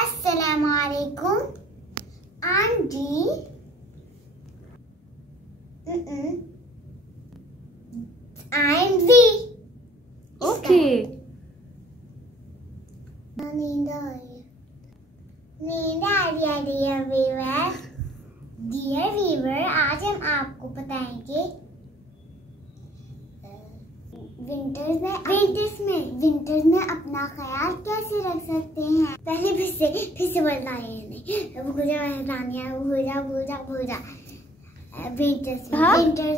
Assalamualaikum. I'm D. I'm Z. Okay. नींद आ रही है डियर व्यूअर। डियर व्यूअर, आज हम आपको बताएंगे विंटर्स में अपना ख्याल कैसे रख सकते हैं। पहले फिर से बोलना है नहीं, भूजा विंटर्स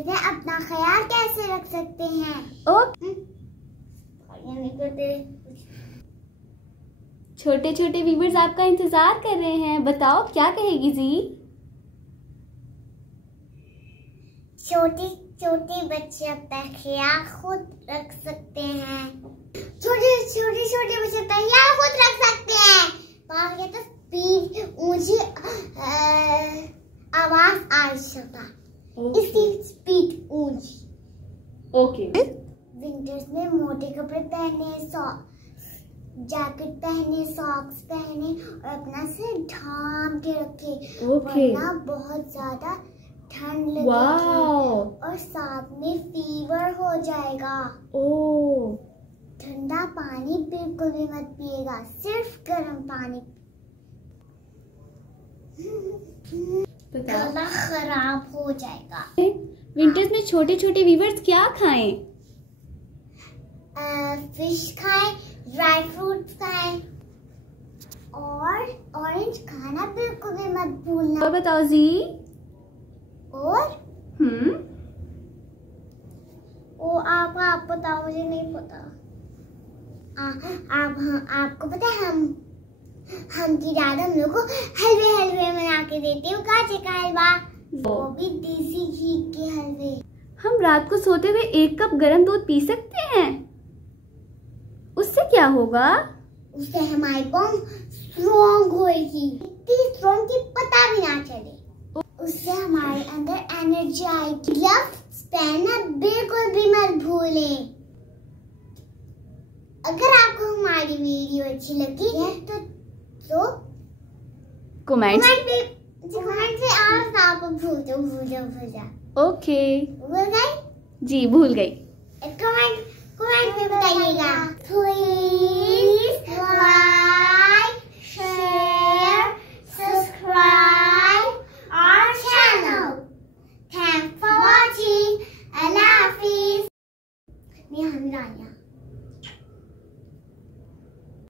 में अपना ख्याल कैसे रख सकते हैं। छोटे छोटे व्यूअर्स आपका इंतजार कर रहे हैं, बताओ क्या कहेगी जी। छोटे बच्चे अपना ख्याल खुद रख सकते हैं। छोटे बच्चे अपना ख्याल खुद रख सकते हैं। बाहर तो स्पीड ऊंची आवाज आ सकता, इसकी स्पीड ऊंची। ओके। विंटर्स में मोटे कपड़े पहने, जैकेट पहने, सॉक्स पहने और अपना सिर ढांप के रखे, वरना बहुत ज्यादा ठंड लगेगी और साथ में फीवर हो जाएगा। ठंडा पानी बिल्कुल भी मत पिएगा, सिर्फ गर्म पानी। गला खराब हो जाएगा। विंटर्स में छोटे छोटे व्यूअर्स क्या खाएं? फिश खाएं, ड्राई फ्रूट्स खाएं और ऑरेंज खाना बिल्कुल भी मत भूलना। और बताओ जी। और आप बताओ, मुझे नहीं पता। आपको पता है हम की दादा हम लोग को हलवे बना के देते हैं, गाजर का हलवा, वो भी देसी घी के हलवे। हम रात को सोते हुए 1 कप गर्म दूध पी सकते हैं, उससे क्या होगा? उससे हमारी बॉडी स्ट्रॉन्ग होगी, इतनी स्ट्रॉन्ग कि पता भी ना चले। उससे हमारे अंदर एनर्जी आएगी। ग्लव्स पहनना बिल्कुल भी मत भूलें। अगर आपको हमारी वीडियो अच्छी लगी है तो कमेंट से आप भूल जा। ओके। भूल गए जी, भूल गई। कमेंट में बताइएगा प्लीज।